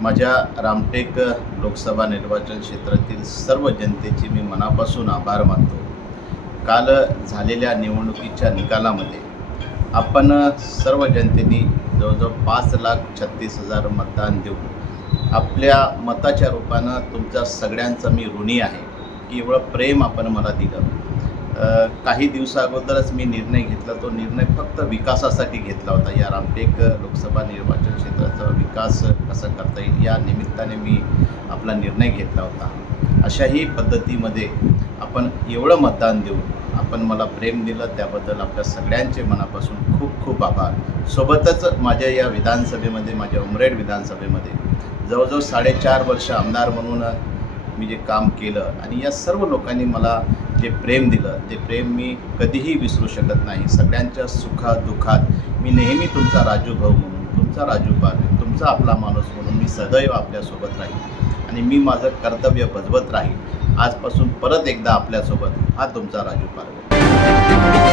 माझ्या रामटेक लोकसभा निर्वाचन क्षेत्रातील सर्व जनतेचे मी मनापासून आभार मानतो. काल झालेल्या निवडणुकीच्या निकालामध्ये आपण सर्व जनतेने जवळजवळ पाच लाख छत्तीस हजार मतदान देऊन आपल्या मताच्या रूपानं तुमच्या सगळ्यांचं मी ऋणी आहे की एवढं प्रेम आपण मला दिलं. काही दिवसा अगोदरच मी निर्णय घेतला. तो निर्णय फक्त विकासासाठी घेतला होता या रामटेक लोकसभा निर्वाचन क्षेत्राचा. विकास कसा करता येईल या निमित्ताने मी आपला निर्णय घेतला होता. अशाही पद्धतीमध्ये आपण एवढं मतदान देऊन आपण मला प्रेम दिलं त्याबद्दल आपल्या सगळ्यांचे मनापासून खूप खूप आभार. सोबतच माझ्या या विधानसभेमध्ये माझ्या उमरेड विधानसभेमध्ये जवळजवळ साडेचार वर्ष आमदार म्हणून मी जे काम केलं आणि या सर्व लोकांनी मला जे प्रेम दिलं ते प्रेम मी कधीही विसरू शकत नाही. सगळ्यांच्या सुखात दुःखात मी नेहमी तुमचा राजू भाऊ म्हणून तुमचा राजू तुमचा आपला माणूस म्हणून मी सदैव आपल्यासोबत राहील आणि मी माझं कर्तव्य बजवत राहील आजपासून परत एकदा आपल्यासोबत हा तुमचा राजू पारवे